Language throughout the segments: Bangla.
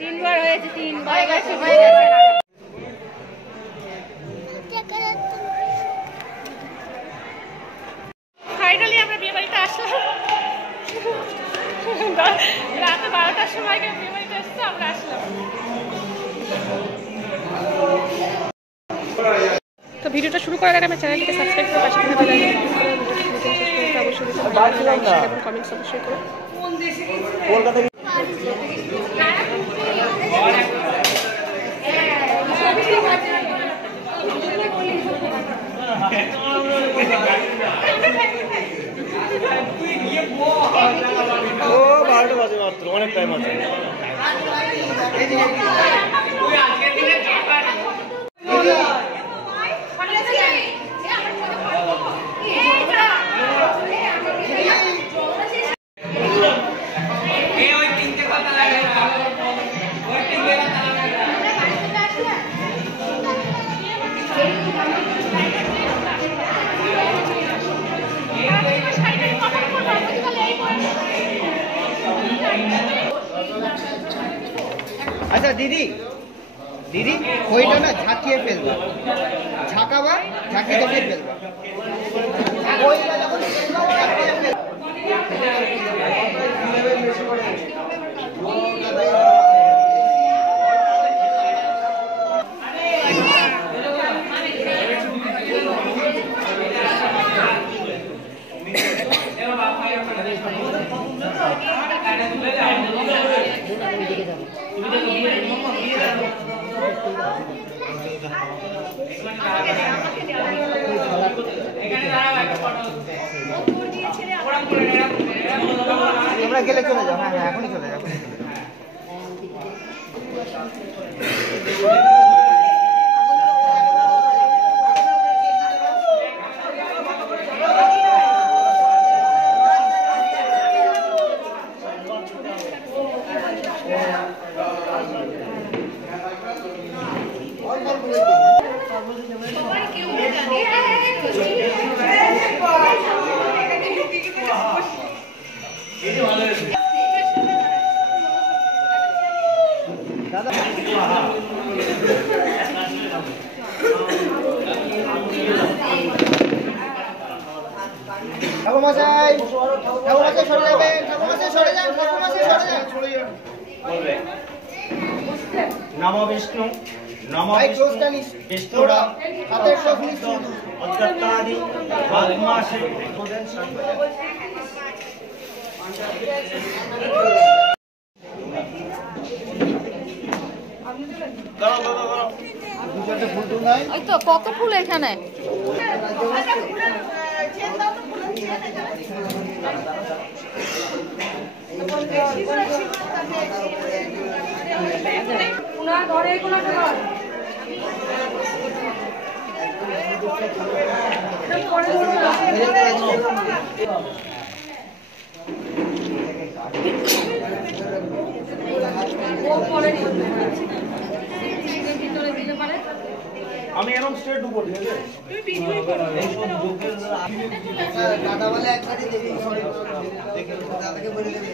তিনবার হয়েছে, তিনবার গেছে। ফাইনালি আমরা বিয়ে বাড়িতে আসলাম। রাতে 12টার সময় বিয়ে বাড়িতে এসছে, আমরা আসলাম। তো ভিডিওটা শুরু করার আগে আমার চ্যানেলটিকে সাবস্ক্রাইব করে পাশে থাকা বেল আইকনটি ক্লিক করে ভিডিওটি শেষ পর্যন্ত অবশ্যই লাইক শেয়ার এবং কমেন্টস অবশ্যই করুন। ও 12টা বাজে মাত্র, অনেক টাইম আছে। আচ্ছা দিদি, দিদি ওইটা না ঝাঁকিয়ে ফেলবা, ঝাঁকাবা, ঝাঁকিয়ে ঝাঁকিয়ে ফেলবা। ওইটা যখন ঝাঁকিয়ে ফেলবা। তোমরা গেলে চলে যাও। হ্যাঁ হ্যাঁ, এখনই চলে যাও। ঠাকুরমশাই, ঠাকুরমশাই সরে যাবেন, ঠাকুরমশাই সরে যান, ঠাকুরমশাই সরে যান। বলবে নমো বিষ্ণু, নমো বিষ্ণুরা হাতের সবনি অদ্যাত্তাদি আত্মাসে খোদেন সর্বদা। ওই তো কত ফুল এখানে। আমি এরকম স্ট্রেট উপর ঠিক আছে। দাদা বলে একবারই দেখি, দেখে দাদাকে বলে দেবে।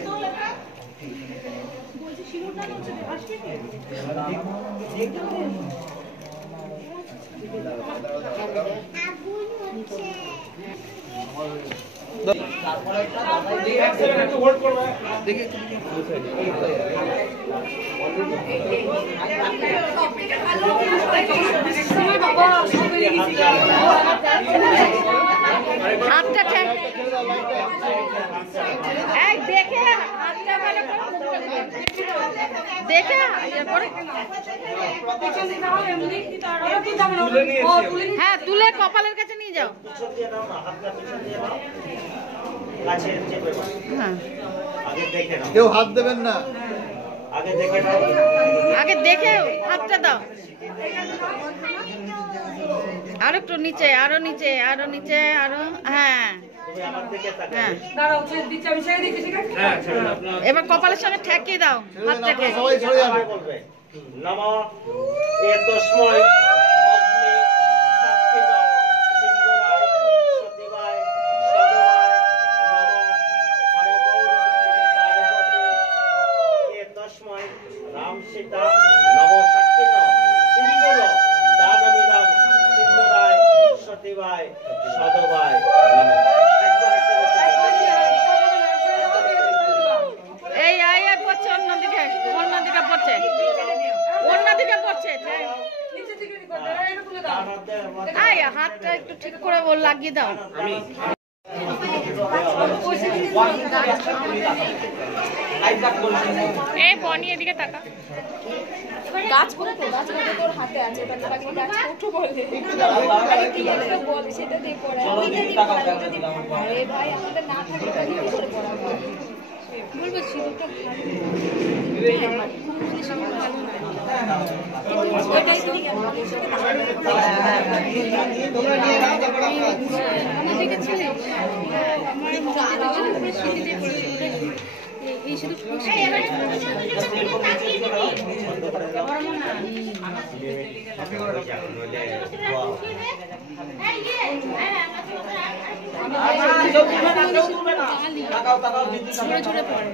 হাতটা দেখে দেখে হ্যাঁ তুলে কপালের কাছে নিয়ে যাও। কেউ হাত দেবেন না, আগে দেখে হাতটা দাও। আরো একটু নিচে, আরো নিচে, আরো নিচে, আরো। হ্যাঁ হ্যাঁ, এবার কপালের সঙ্গে ঠেকিয়ে দাও হাতটাকে। সবাই সরে যাবে। নমো এতস্মৈ অগ্নি সাত্বিক সিন্ধুরায় সতিবা সাদা ভাই এই আই আর পড়ছে অন্যদিকে পড়ছে আয় হাতটা একটু ঠিক করে ওর লাগিয়ে দাও। এই বনি এদিকে তাকা। গাছ করে তো গাছ করে তোর হাতে আছে এবার বাকি গাছ ওঠো বলে আরে কি একটা বল সেটা দিয়ে পড়া আরে ভাই আমাদের না থাকে তাহলে কি করে পড়াবো বলবো সিঁদুরটা তোমরা নিয়ে নাও তারপর আমরা আমাদেরকে ছেলে এই শুধু ঝরে পড়ে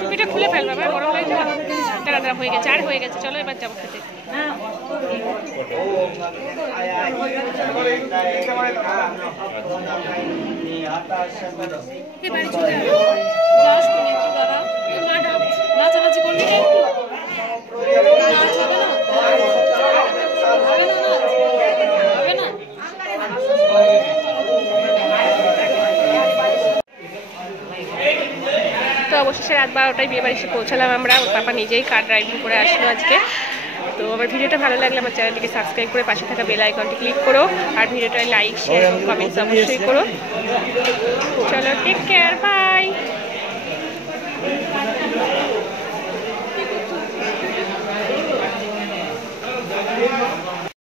টুপিটা খুলে ফেল বাবা, গরম হয়ে যাবে। দাঁড়া হয়ে গেছে, আর হয়ে গেছে, চলো এবার যাবো খেতে। বাড়ি চলে যাস তুমি একটু দাঁড়া নাচানাচি করবি না একটু নাচ হবে না হবে না নাচ হবে না তো অবশেষে রাত 12টায় বিয়ে বাড়ি এসে পৌঁছালাম আমরা। ওর পাপা নিজেই কার ড্রাইভিং করে আসলো আজকে। তো আমার ভিডিওটা ভালো লাগলে আমার চ্যানেলটিকে সাবস্ক্রাইব করে পাশে থাকা বেল আইকনটি ক্লিক করো, আর ভিডিওটা লাইক শেয়ার এবং কমেন্টস অবশ্যই করো। চলো টেক কেয়ার, বাই।